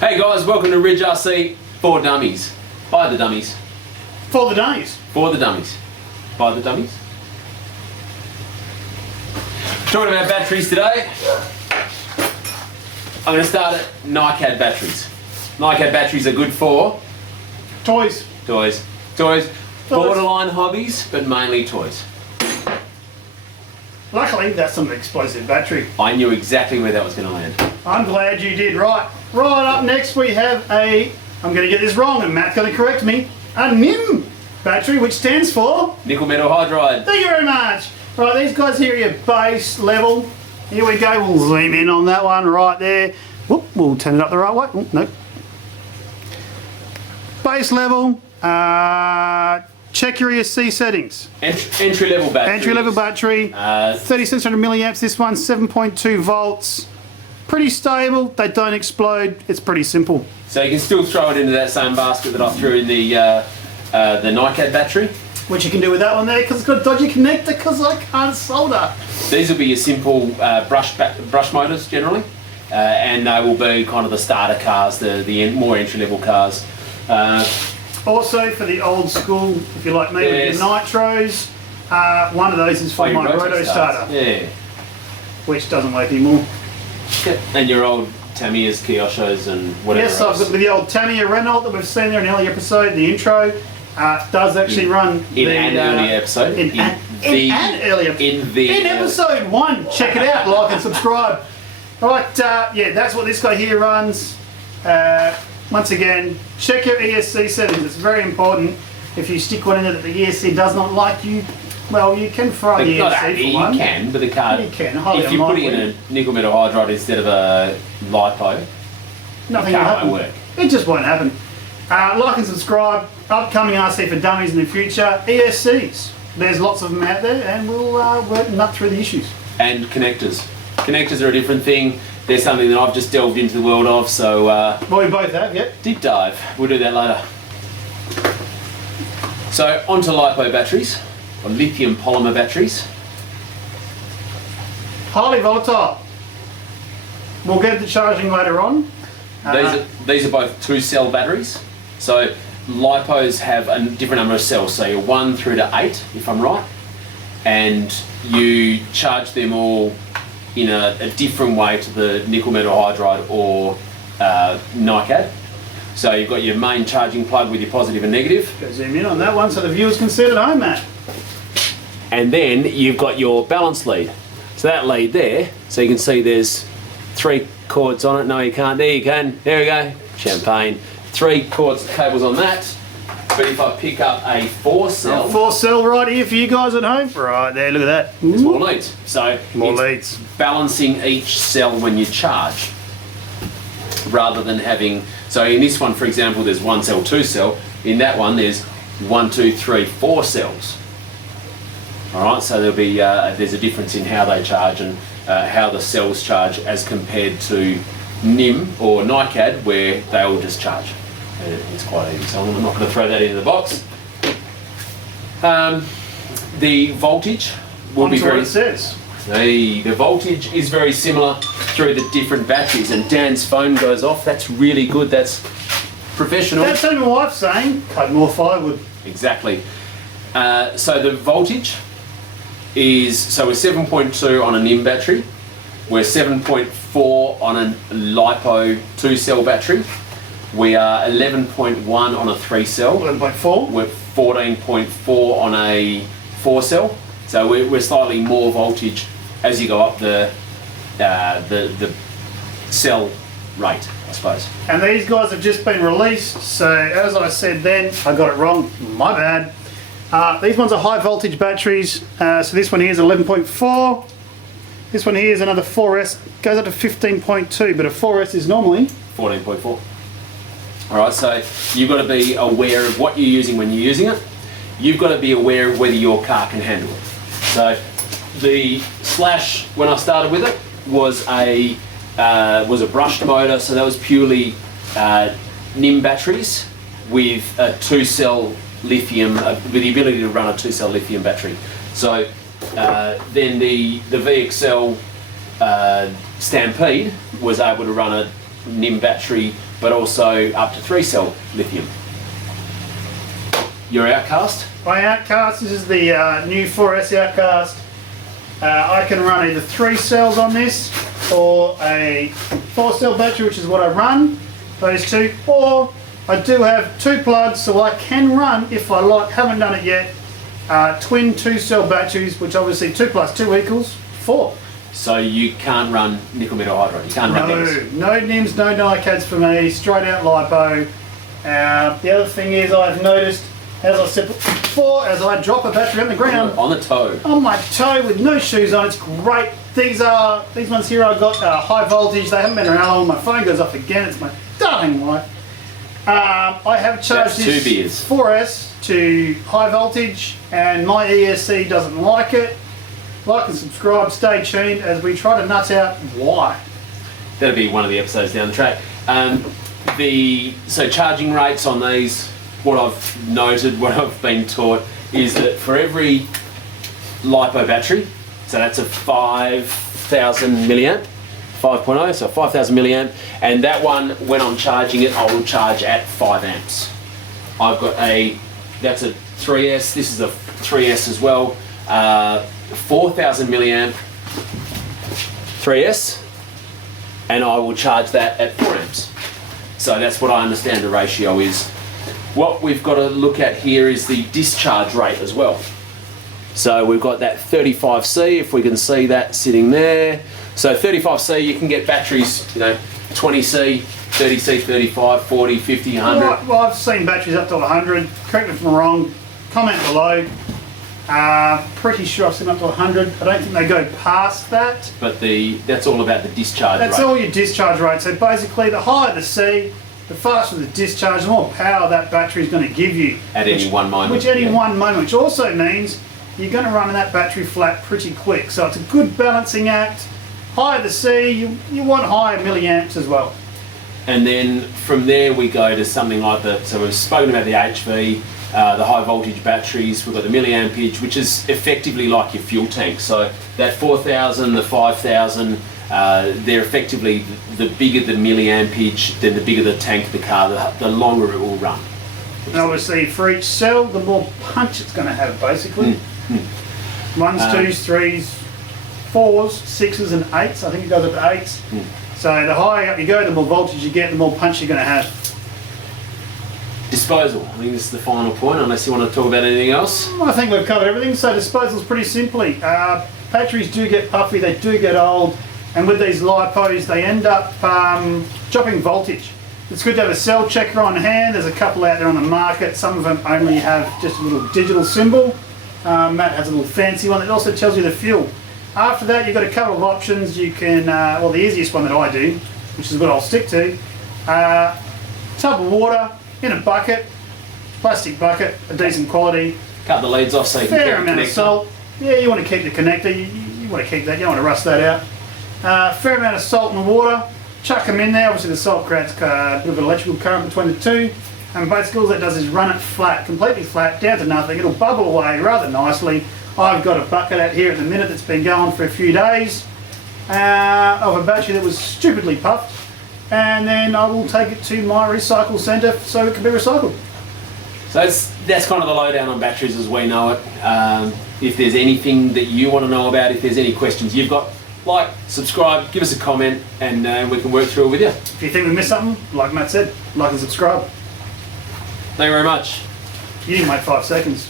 Hey guys, welcome to Ridge RC For Dummies. By the dummies. For the dummies. For the dummies. By the dummies. Talking about batteries today. I'm going to start at NiCad batteries. NiCad batteries are good for Toys. toys. Borderline hobbies, but mainly toys. Luckily, that's an explosive battery. I knew exactly where that was going to land. I'm glad you did. Right up next we have a, I'm going to get this wrong and Matt's going to correct me, a Nimh battery, which stands for? Nickel metal hydride. Thank you very much. Right, these guys here are your base level. Here we go, we'll zoom in on that one right there. Whoop, we'll turn it up the right way. Oh, no. Base level, check your ESC settings. Entry level battery. Entry level battery, 3600 milliamps, this one 7.2 volts. Pretty stable, they don't explode, it's pretty simple. So you can still throw it into that same basket that I threw in the NiCad battery. Which you can do with that one there, because it's got a dodgy connector because I can't solder. These will be your simple brush motors generally, and they will be kind of the starter cars, the more entry level cars. Also for the old school, if you like me, with your nitros, one of those is for my roto starter. Yeah. Which doesn't work anymore. Yep. And your old Tamiyas, Kyoshos and whatever yes, else. I've got the old Tamiya Renault that we've seen there in an earlier episode, the intro. Does actually run in an early episode. In episode 1. Check it out, like and subscribe. Right, yeah, that's what this guy here runs. Once again, check your ESC settings. It's very important. If you stick one in there that the ESC does not like you, well, you can fry the ESC for one. You can, but the card. You can. If you're putting in a nickel metal hydride instead of a LiPo, nothing will happen. Work. It just won't happen. Like and subscribe. Upcoming RC for Dummies in the future. ESCs. There's lots of them out there, and we'll work nut through the issues. And connectors. Connectors are a different thing. They're something that I've just delved into the world of, so... well, we both have, yep. Deep dive. We'll do that later. So, onto LiPo batteries, or lithium polymer batteries. Highly volatile. We'll get to charging later on. These are both 2-cell batteries. So, LiPos have a different number of cells, so you're 1 through to 8, if I'm right. And you charge them all in a different way to the nickel metal hydride or NiCad. So you've got your main charging plug with your positive and negative. Go zoom in on that one so the viewers can see it at home, Matt. And then you've got your balance lead. So that lead there, so you can see there's 3 cords on it. No, you can't. There you can. There we go. Champagne. 3 cords cables on that. But if I pick up a 4-cell... 4-cell right here for you guys at home. Right there, look at that. It's more leads. So more leads. Balancing each cell when you charge, rather than having... So in this one, for example, there's 1 cell, 2 cell. In that one, there's 1, 2, 3, 4 cells. All right, so there'll be there's a difference in how they charge and how the cells charge as compared to Nimh or NiCad, where they all just charge. It's quite easy, so I'm not going to throw that into the box. The voltage will be very... The voltage is very similar through the different batteries, and Dan's phone goes off. That's really good. That's professional. That's what my wife's saying. Cut more firewood. Exactly. So the voltage is... So we're 7.2 on a Nimh battery. We're 7.4 on a LiPo 2-cell battery. We are 11.1 on a 3-cell. 11.4. We're 14.4 on a 4-cell. So we're slightly more voltage as you go up the cell rate, I suppose. And these guys have just been released. So as I said then, I got it wrong. My bad. These ones are high voltage batteries. So this one here is 11.4. This one here is another 4S. Goes up to 15.2, but a 4S is normally 14.4. Alright, so you've got to be aware of what you're using when you're using it. You've got to be aware of whether your car can handle it. So the Slash, when I started with it, was a brushed motor, so that was purely Nimh batteries with a 2-cell lithium, with the ability to run a 2-cell lithium battery. So then the VXL Stampede was able to run a Nimh battery but also up to 3-cell lithium. Your outcast? My outcast, this is the new 4S outcast. I can run either 3 cells on this or a 4-cell battery, which is what I run, those two, or I do have 2 plugs, so I can run, if I like, haven't done it yet, twin 2-cell batteries, which obviously 2 plus 2 equals 4. So you can't run nickel metal hydride, you can't run Nimhs. No Nimhs, no NiCads for me, straight out LiPo. The other thing is I've noticed, as I said before, as I drop a battery on the ground, On the toe. on my toe with no shoes on, it's great. These ones here I got high voltage, they haven't been around long, my phone goes off again, it's my darling wife. I have charged That's 2 this beers. 4S to high voltage and my ESC doesn't like it. Like and subscribe, stay tuned as we try to nut out why. That'll be one of the episodes down the track. So charging rates on these, what I've noted, what I've been taught, is that for every LiPo battery, so that's a 5,000 milliamp, 5.0, so 5,000 milliamp, and that one, when I'm charging it, I will charge at 5 amps. I've got that's a 3S, this is a 3S as well, 4,000 milliamp 3S, and I will charge that at 4 amps. So that's what I understand the ratio is. What we've got to look at here is the discharge rate as well. So we've got that 35C, if we can see that sitting there. So 35C, you can get batteries, 20C, 30C, 35, 40, 50, 100. Well, I've seen batteries up to 100. Correct me if I'm wrong. Comment below. Pretty sure I've seen up to 100. I don't think they go past that. But that's all about the discharge rate. That's all your discharge rate. So basically, the higher the C, the faster the discharge, the more power that battery is going to give you. At any one moment. One moment, which also means you're going to run that battery flat pretty quick. So it's a good balancing act. Higher the C, you want higher milliamps as well. And then from there we go to something like so we've spoken about the HV, the high voltage batteries, we've got the milliampage, which is effectively like your fuel tank. So that 4,000, the 5,000, they're effectively, the bigger the milliampage, then the bigger the tank of the car, the longer it will run. And obviously for each cell, the more punch it's going to have basically. Ones, twos, threes, 4s, 6s and 8s. I think it goes up to 8s. So the higher up you go, the more voltage you get, the more punch you're going to have. Disposal, I think this is the final point, unless you want to talk about anything else. I think we've covered everything. So disposal is pretty simply. Batteries do get puffy, they do get old, and with these LiPos they end up dropping voltage. It's good to have a cell checker on hand. There's a couple out there on the market. Some of them only have just a little digital symbol. Matt has a little fancy one that also tells you the fuel. After that, you've got a couple of options. You can, well, the easiest one that I do, which is what I'll stick to, tub of water in a bucket, plastic bucket, a decent quality. Cut the leads off so you can fair keep the amount of connector. salt. Yeah, you want to keep the connector. You want to keep that. You don't want to rust that out. Fair amount of salt and water. Chuck them in there. Obviously, the salt creates a bit of an electrical current between the two. And basically, all that does is run it flat, completely flat, down to nothing. It'll bubble away rather nicely. I've got a bucket out here at the minute that's been going for a few days of a battery that was stupidly puffed, and then I will take it to my recycle centre so it can be recycled. So that's kind of the lowdown on batteries as we know it. If there's anything that you want to know about, if there's any questions you've got, like, subscribe, give us a comment, and we can work through it with you. If you think we missed something, like Matt said, like and subscribe. Thank you very much. You didn't wait 5 seconds.